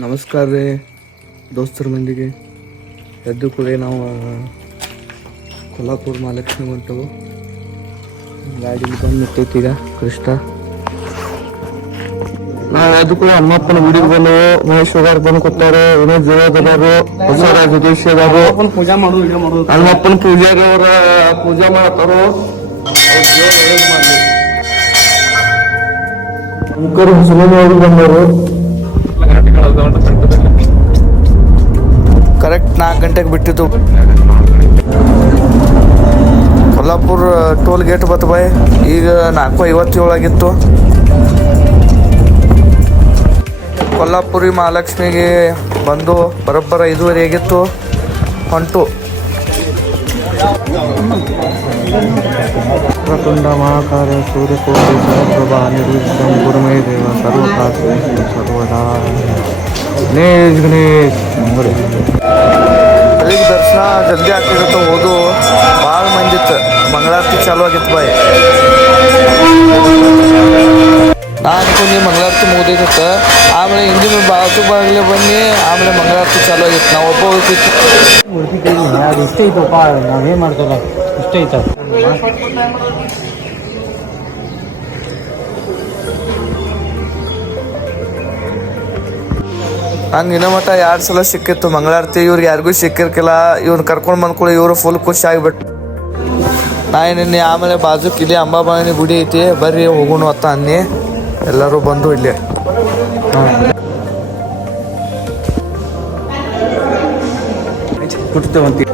ನಮಸ್ಕಾರ ರೀ ದೋಸ್ತರ ಮಂದಿಗೆ. ಎದ್ದು ಕೂಡ ನಾವು ಕೊಲ್ಲಾಪುರ ಮಹಾಲಕ್ಷ್ಮಿ ಹೊಂಟವು. ಗಾಡೀಲಿ ಬಂದು ನಿಂತೈತಿ ಈಗ ಕೃಷ್ಣ. ನಾವು ಎದ್ದು ಕೂಡ ಹನುಮಪ್ಪನ ಗುಡಿಗೆ ಬಂದು ಮಹೇಶ್ ಹೋಗಾರ್ ಬಂದು ಕೊಟ್ಟಾರೆ. ವಿನೋದ್ ಜೋಳದವರು ಹೊಸರಾಜ್ ಜೋಶಿ ಅದಾರು. ಹನುಮಪ್ಪನ ಪೂಜಾರಿ ಅವರ ಪೂಜೆ ಮಾಡ್ತಾರೋ. ಹೊಸಮನಿ ಬಂದವರು. ಕರೆಕ್ಟ್ 4 ಗಂಟೆಗೆ ಬಿಟ್ಟಿತ್ತು. ಕೊಲ್ಲಾಪುರ ಟೋಲ್ ಗೇಟ್ ಬತ್ತು ಬಾಯ್. ಈಗ 4:57 ಆಗಿತ್ತು. ಕೊಲ್ಲಾಪುರಿ ಮಹಾಲಕ್ಷ್ಮಿಗೆ ಬಂದು ಬರೋಬ್ಬರ 5:30 ಆಗಿತ್ತು. ಹೊಂಟು ವಕ್ರತುಂಡ ಮಹಾಕಾಯ ಸೂರ್ಯಕೋಟಿ ಸಹಸ್ರಭಾ ನಿರ್ವಿಘ್ನಂ ಕುರುಮೇ ದೇವ ಸರ್ವಕಾರ್ಯೇಷು ಸರ್ವದಾ. ಗಣೇಶ್ ಅಲ್ಲಿಗೆ ದರ್ಶನ ಜಲ್ದಿ ಆಗ್ತಿರತ್ತ. ಹೋದು ಭಾಳ ಮಂದಿತ್ತು. ಮಂಗಳಾರತಿ ಚಾಲು ಆಗಿತ್ತು ಬಾಯ್. ನಾ ಅನ್ಕೊಂಡು ಮಂಗಳಾರತಿ ಮುಗಿದಿತ್ತು. ಆಮೇಲೆ ಹಿಂದಿನ ಬಾಜು ಬಾಗಿಲೇ ಬನ್ನಿ. ಆಮೇಲೆ ಮಂಗಳಾರತಿ ಚಾಲು ಆಗಿತ್ತು. ನಾವು ಒಬ್ಬ ಹೋಗ್ತಿತ್ತು. ಅದು ಇಷ್ಟ ಐತಪ್ಪ. ನಾವೇನು ಮಾಡ್ತಲ್ಲ ಇಷ್ಟ ಐತ. ನಂಗೆ ಇನ್ನ ಮಟ್ಟ 2 ಸಲ ಸಿಕ್ಕಿತ್ತು ಮಂಗಳಾರತಿ. ಇವ್ರಿಗೆ ಯಾರಿಗೂ ಸಿಕ್ಕಿರ್ಕಿಲ್ಲ. ಇವ್ನ ಕರ್ಕೊಂಡು ಬಂದ್ಕೊಳ್ಳಿ ಇವರು ಫುಲ್ ಖುಷಿ ಆಗಿಬಿಟ್ಟು. ನಾ ನಿನ್ನೆ ಆಮೇಲೆ ಬಾಜುಕ್ ಇಲ್ಲಿ ಅಂಬಾಭವಾನಿ ಗುಡಿ ಐತಿ, ಬರ್ರಿ ಹೋಗೋಣ ಅತ್ತ ಅನ್ನಿ. ಎಲ್ಲರೂ ಬಂದು ಇಲ್ಲಿ.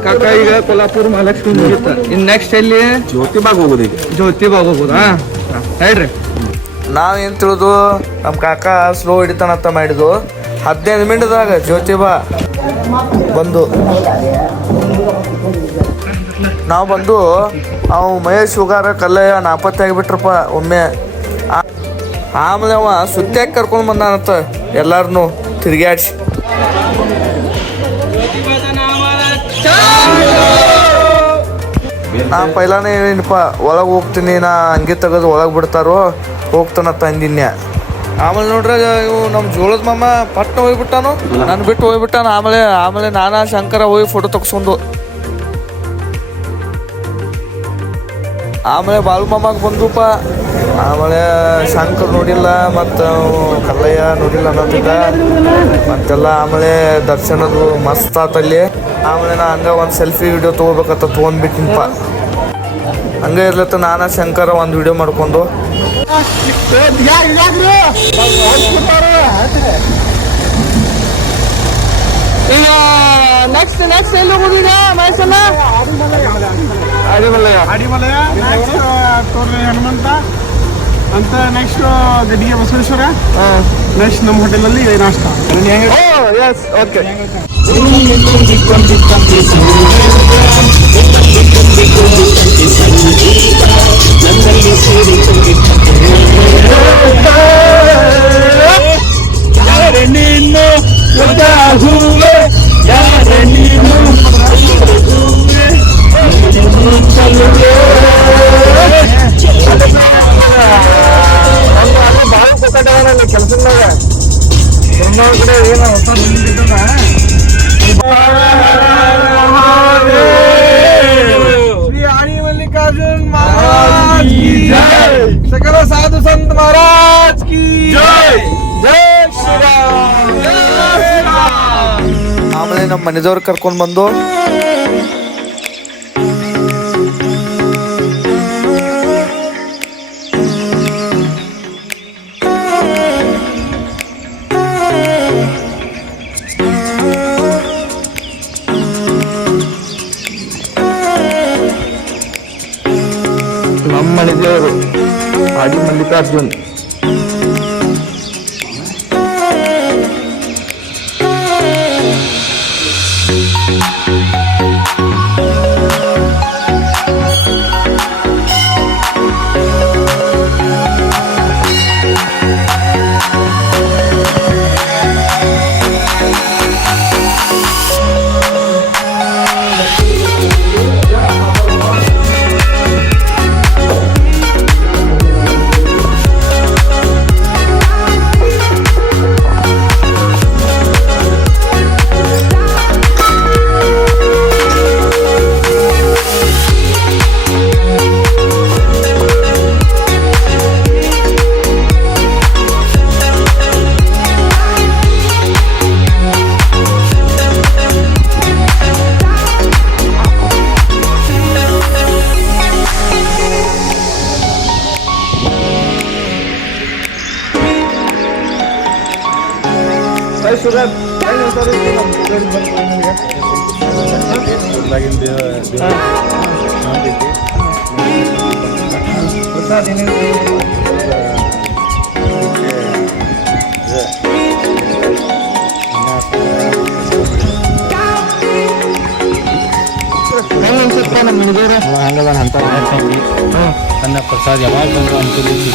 ಕಾಕ ಈಗ ಕೊಲ್ಲಾಪುರ ಮಹಾಲಕ್ಷ್ಮಿ ಮುಗಿತ. ಇನ್ ನೆಕ್ಸ್ಟ್ ಎಲ್ಲಿ? ಜ್ಯೋತಿಬಾಗ್ ಹೋಗೋದು. ಈಗ ಜ್ಯೋತಿಬಾಗ್ ಹೋಗೋದಾ? ಹೇಳ್ರಿ. ನಾವೇನು ತಿಳಿದು ನಮ್ಮ ಕಾಕ ಸ್ಲೋ ಹಿಡಿತಾನಂತ ಮಾಡಿದ್ದು. 15 ಮಿನಿಟ್ದಾಗ ಜ್ಯೋತಿಬಾ ಬಂದು ನಾವು ಬಂದು ಅವು ಮಹೇಶ್ ಹೋಗಾರ ಕಲ್ಲಯ್ಯ ನಾಪತ್ತೆ ಆಗಿಬಿಟ್ರಪ್ಪ ಒಮ್ಮೆ. ಆಮೇಲೆ ಅವ ಸುತ್ತಾಗಿ ಕರ್ಕೊಂಡು ಬಂದಾನಂತ ಎಲ್ಲಾರನು ತಿರುಗಾಡ್ಸಿ. ನಾ ಪೈಲಾನೇ ಏನಪ್ಪ ಒಳಗೆ ಹೋಗ್ತೀನಿ, ನಾ ಹಂಗೆ ತೆಗೆದು ಒಳಗೆ ಬಿಡ್ತಾರೋ ಹೋಗ್ತಾನತ್ತ ಅಂದಿನ್ಯ. ಆಮೇಲೆ ನೋಡ್ರೆ ಇವು ನಮ್ಮ ಜೋಳದ ಮಾಮ ಪಟ್ಟ ಹೋಗ್ಬಿಟ್ಟಾನು, ನಾನು ಬಿಟ್ಟು ಹೋಗ್ಬಿಟ್ಟಾನ. ಆಮೇಲೆ ನಾನಾ ಶಂಕರ ಹೋಗಿ ಫೋಟೋ ತೆಗ್ಸ್ಕೊಂಡು ಆಮೇಲೆ ಬಾಲು ಮಾಮಾಗೆ ಬಂದ್ರಪ್ಪ. ಆಮೇಲೆ ಶಂಕರ್ ನೋಡಿಲ್ಲ ಮತ್ತು ಕಲ್ಲಯ್ಯ ನೋಡಿಲ್ಲ ಅನ್ನೋದಿದ್ದ ಮತ್ತೆಲ್ಲ. ಆಮೇಲೆ ದರ್ಶನದು ಮಸ್ತ್ ಆತಲ್ಲಿ. ಆಮೇಲೆ ನಾ ಹಂಗೆ ಒಂದು ಸೆಲ್ಫಿ ವಿಡಿಯೋ ತೊಗೋಬೇಕಂತ ತೊಗೊಂಡ್ಬಿಟ್ಟಿನಪ್ಪ. ಹಂಗೆ ಇರ್ಲತ್ತ ನಾನಾ ಶಂಕರ ಒಂದು ವಿಡಿಯೋ ಮಾಡ್ಕೊಂಡು ಈಗ ನೆಕ್ಸ್ಟ್ ಎಲ್ಲಿ ಹೋಗೋದೀಗ ಮಹೇಶಣ್ಣ? ಆಡಿಮಲಯ ಹನುಮಂತ ಅಂತ. ನೆಕ್ಸ್ಟ್ ಗಡಿಗೆ ಬಸವೇಶ್ವರ. ನೆಕ್ಸ್ಟ್ ನಮ್ಮ ಹೋಟೆಲಲ್ಲಿ ನಾಷ್ಟ. Yes okay. ಕೆಲಸದಾಗ ಕಡೆ ಏನು ಹೊಸ ಶ್ರೀ ಆಣಿ ಮಲ್ಲಿಕಾರ್ಜುನ್ ಮಹಾರಾಜ್ ಕಿ ಜೈ. ಸಕಲ ಸಾಧು ಸಂತ ಮಹಾರಾಜ್ ಕಿ ಜೈ. ಜೈ ಶ್ರೀರಾಮ್. ಆಮೇಲೆ ನಮ್ಮ ಮನೆದವ್ರು ಕರ್ಕೊಂಡು ಬಂದು ನಮ್ಮ ಮನೆದೇವರು ಆಡಿ ಮಲ್ಲಿಕಾರ್ಜುನ್. ಶುಗರ್ ಪ್ರಸಾದ್ ಹಂಗದ ಅಂತ ನನ್ನ ಪ್ರಸಾದ್ ಯಾವಾಗ ಬಂದು ಅನ್ಕೊಂಡಿದ್ದೀವಿ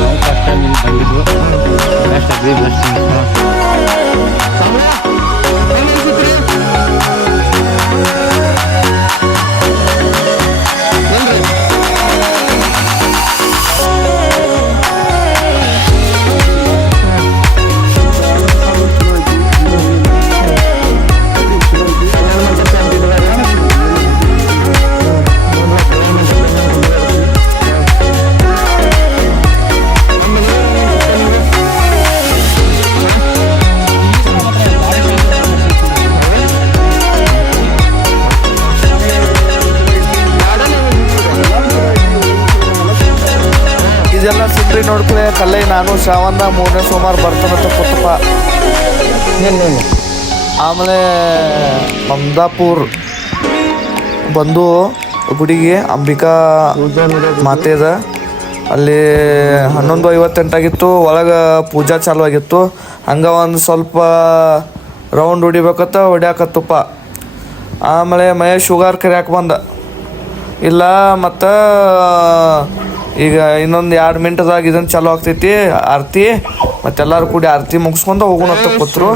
ನಾವು ಫಸ್ಟ್ ಟೈಮ್ ಇಲ್ಲಿ ಬಂದಿದ್ವು ಬೆಸ್ಟ್ ಅಗ್ರಿ ಬೆಸ್ಟ್ ಇದೆಲ್ಲ ಸಿಕ್ರಿ ನೋಡ್ಕೊಳ್ಳಿ ಕಲ್ಲೈ ನಾನು ಶ್ರಾವಣ 3ನೇ ಸೋಮವಾರ ಬರ್ತಾನಂತ ಕೊಟ್ಟಪ್ಪ. ಆಮೇಲೆ ಮಮದಾಪುರ್ ಬಂದು ಗುಡಿಗೆ ಅಂಬಿಕಾ ಮಾತೆ ಅದ ಅಲ್ಲಿ 11:58 ಆಗಿತ್ತು. ಒಳಗೆ ಪೂಜಾ ಚಾಲು ಆಗಿತ್ತು. ಹಂಗೆ ಒಂದು ಸ್ವಲ್ಪ ರೌಂಡ್ ಹೊಡಿಬೇಕತ್ತ ಹೊಡ್ಯಾಕತ್ತಪ್ಪ. ಆಮೇಲೆ ಮಹೇಶ್ ಶುಗರ್ ಕರಿಯಾಕೆ ಬಂದ ಇಲ್ಲ ಮತ್ತು ಈಗ ಇನ್ನೊಂದು 2 ಮಿನಿಟ್ದಾಗ ಇದನ್ನು ಚಾಲು ಆಗ್ತೈತಿ ಆರತಿ, ಮತ್ತೆಲ್ಲರೂ ಕೂಡಿ ಆರತಿ ಮುಗಿಸ್ಕೊಂಡು ಹೋಗೋಣಂತ ಕೂತ್ರು.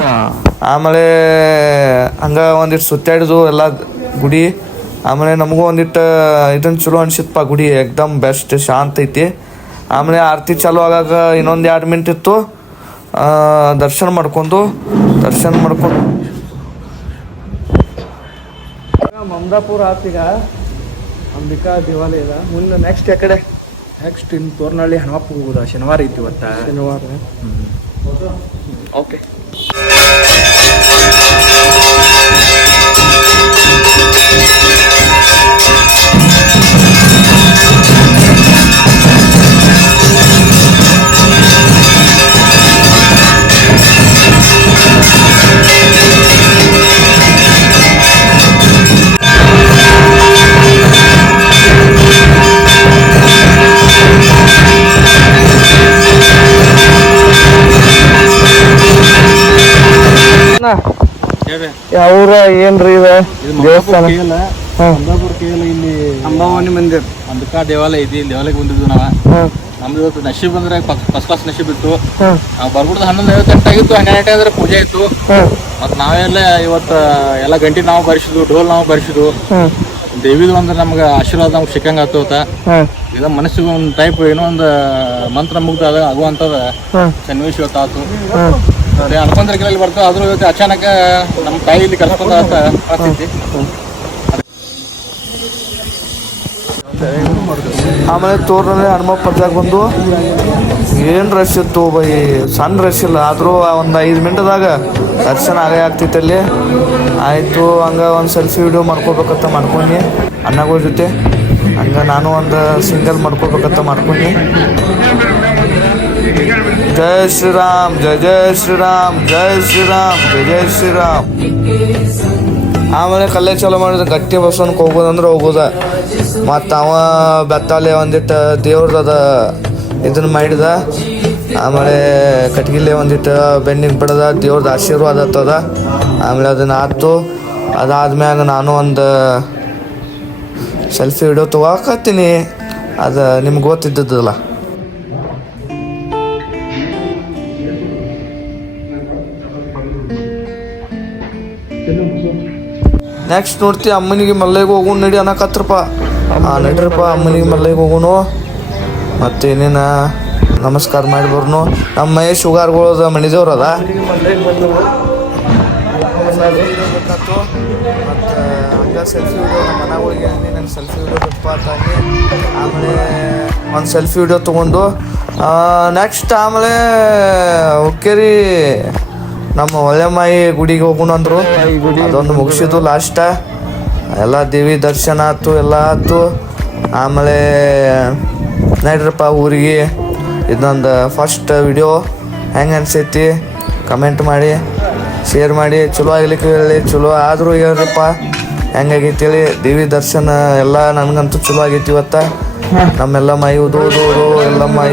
ಆಮೇಲೆ ಹಂಗೆ ಒಂದಿಟ್ಟು ಸುತ್ತಾಡಿದು ಎಲ್ಲ ಗುಡಿ. ಆಮೇಲೆ ನಮಗೂ ಒಂದಿಟ್ಟು ಇದನ್ನು ಚಲೋ ಅನ್ಸಿತ್ತಪ್ಪ ಗುಡಿ, ಎಕ್ದಮ್ ಬೆಸ್ಟ್ ಶಾಂತ ಐತಿ. ಆಮೇಲೆ ಆರತಿ ಚಾಲು ಆಗಾಗ ಇನ್ನೊಂದು 2 ಮಿನಿಟ್ ಇತ್ತು. ದರ್ಶನ ಮಾಡ್ಕೊಂಡು ಮಮದಾಪುರ ಆತೀಗ ಅಂಬಿಕಾ ದೇವಾಲಯದ ಮುಂದೆ ನೆಕ್ಸ್ಟ್ ಯಾಕಡೆ ನೆಕ್ಸ್ಟ್ ಇನ್ನು ತೋರ್ನಹಳ್ಳಿ ಹನುಮಪ್ಪ ಹೋಗುದ ಶನಿವಾರ ಐತಿ ಇವತ್ತ ಶನಿವಾರ. ಓಕೆ ಅವ್ರ ಏನ್ರಿ ಇದು ದೇವಸ್ಥಾನ? ಅಂಬಾಪುರ ಕೇಳ ಇಲ್ಲಿ ಅಂಬಾವಾನಿ ಮಂದಿರ ಅಂಬಿಕಾ ದೇವಾಲಯ ಐತಿ. ದೇವಾಲಯಕ್ಕೆ ಬಂದಿದ್ವಿ ನಾವು. ನಮ್ದು ಇವತ್ತು ನಶೀಬ್ ಅಂದ್ರೆ ಫಸ್ಟ್ ಕ್ಲಾಸ್ ನಶೀಬ್ ಇತ್ತು. ನಾವು ಬರ್ಬಿಡ್ದು 11:58 ಆಗಿತ್ತು. 12 ಅಂದ್ರೆ ಪೂಜೆ ಇತ್ತು. ಮತ್ ನಾವೆಲ್ಲ ಇವತ್ತು ಎಲ್ಲ ಗಂಟಿ ನಾವು ಬರ್ಸಿದ್ವು, ಢೋಲ್ ನಾವು ಬರ್ಸಿದ್ವು. ದೇವಿದು ಅಂದ್ರೆ ನಮ್ಗೆ ಆಶೀರ್ವಾದ ನಮ್ಗೆ ಸಿಕ್ಕಂಗ ಆತೋತ. ಈಗ ಮನಸ್ಸಿಗೆ ಒಂದು ಟೈಪ್ ಏನೋ ಒಂದು ಮಂತ್ರ ಮುಗ್ದ ಆಗುವಂತದ ಸನ್ನಿವೇಶ ಇವತ್ತು ಆತು. ಅನ್ಕೊಂಡ್ರೆ ಗಿರಲ್ಲಿ ಬರ್ತಾವ, ಆದ್ರೂ ಇವತ್ತು ಅಚಾನಕ ನಮ್ಮ ತಾಯಿ ಇಲ್ಲಿ ಕರ್ಕೊಂಡ ಆಗ್ತೈತಿ. ಆಮೇಲೆ ತೋರ್ನಲ್ಲಿ ಹನುಮಪ್ಪ ಪರ್ಜಾಗ ಬಂದು ಏನು ರಶ್ ಇತ್ತು ಬೈ, ಸಣ್ಣ ರಶ್ ಇಲ್ಲ. ಆದರೂ ಒಂದು 5 ಮಿನಿಟ್ದಾಗ ದರ್ಶನ ಆಗೇ ಆಗ್ತೈತೆ ಅಲ್ಲಿ. ಆಯಿತು, ಹಂಗೆ ಒಂದು ಸೆಲ್ಫಿ ವಿಡಿಯೋ ಮಾಡ್ಕೋಬೇಕಂತ ಮಾಡ್ಕೊಂಡು ಅಣ್ಣಗಳ ಜೊತೆ. ಹಂಗೆ ನಾನು ಒಂದು ಸಿಂಗಲ್ ಮಾಡ್ಕೋಬೇಕಂತ ಮಾಡ್ಕೊಂಡು. ಜೈ ಶ್ರೀರಾಮ್, ಜೈ ಜೈ ಶ್ರೀರಾಮ್, ಜೈ ಶ್ರೀರಾಮ್, ಜೈ ಜೈ ಶ್ರೀರಾಮ್. ಆಮೇಲೆ ಕಲ್ಲೇ ಚಾಲೂ ಮಾಡಿದ್ರೆ ಗಟ್ಟಿ ಬಸ್ಸನ್ಗೆ ಹೋಗೋದಂದ್ರೆ ಹೋಗೋದ. ಮತ್ತು ಅವ ಬೆತ್ತಾಲೆ ಒಂದಿಟ್ಟು ದೇವ್ರದ ಇದನ್ನು ಮಾಡಿದ. ಆಮೇಲೆ ಕಟ್ಗಿಲೆ ಒಂದಿಟ್ಟು ಬೆನ್ನಿಗೆ ಬಿಡದ, ದೇವ್ರದ್ದು ಆಶೀರ್ವಾದ ಆಗ್ತದ. ಆಮೇಲೆ ಅದನ್ನು ಆಯ್ತು. ಅದಾದ್ಮ್ಯಾಗ ನಾನು ಒಂದು ಸೆಲ್ಫಿ ವಿಡಿಯೋ ತೊಗೊಳಕತ್ತೀನಿ. ಅದು ನಿಮ್ಗೆ ಗೊತ್ತಿದ್ದದಲ್ಲ. ನೆಕ್ಸ್ಟ್ ನೋಡ್ತಿ ಅಮ್ಮನಿಗೆ ಮಲ್ಲೆಗೆ ಹೋಗೋಣ ನಡಿ ಅನ್ನಕತ್ರಪ್ಪ. ನಡ್ರಪ್ಪ ಅಮ್ಮನಿಗೆ ಮಲ್ಲೆಗೆ ಹೋಗೋಣ. ಮತ್ತೇನೇನ ನಮಸ್ಕಾರ ಮಾಡಿ ಬರ್ನು. ನಮ್ಮ ಮಹೇಶ್ ಶುಗಾರ್ಗಳದ ಮಣಿದೇವ್ರದ ಮತ್ತು ಹಂಗೆ ಸೆಲ್ಫಿ ವಿಡಿಯೋ ನಮ್ಮ ಮನೆಗಳಿಗೆ ನಂಗೆ ಸೆಲ್ಫಿ ವಿಡಿಯೋ ಬೇಕಪ್ಪ ತಾಗಿ. ಆಮೇಲೆ ಒಂದು ಸೆಲ್ಫಿ ವಿಡಿಯೋ ತೊಗೊಂಡು ನೆಕ್ಸ್ಟ್ ಆಮೇಲೆ ಓಕೆ ರೀ ನಮ್ಮ ಒಳ್ಳೆಮಾಯಿ ಗುಡಿಗೆ ಹೋಗೋಣ ಅಂದರು. ಅದೊಂದು ಮುಗಿಸಿದ್ದು ಲಾಸ್ಟ. ಎಲ್ಲ ದೇವಿ ದರ್ಶನ ಆಯ್ತು, ಎಲ್ಲ ಆಯ್ತು. ಆಮೇಲೆ ನಡ್ರಪ್ಪ ಊರಿಗೆ. ಇದೊಂದು ಫಸ್ಟ್ ವಿಡಿಯೋ ಹೆಂಗೆ ಅನ್ಸೈತಿ ಕಮೆಂಟ್ ಮಾಡಿ ಶೇರ್ ಮಾಡಿ ಚಲೋ ಆಗ್ಲಿಕ್ಕೆ ಹೇಳಿ ಚಲೋ ಆದರೂ ಹೇಳ್ರಪ್ಪ ಹೆಂಗಾಗೈತಿ ಹೇಳಿ ದೇವಿ ದರ್ಶನ ಎಲ್ಲ ನನಗಂತೂ ಚಲೋ ಆಗೈತಿ ಇವತ್ತ ನಮ್ಮೆಲ್ಲ ಮೈ ಉದು ಎಲ್ಲ ಮೈ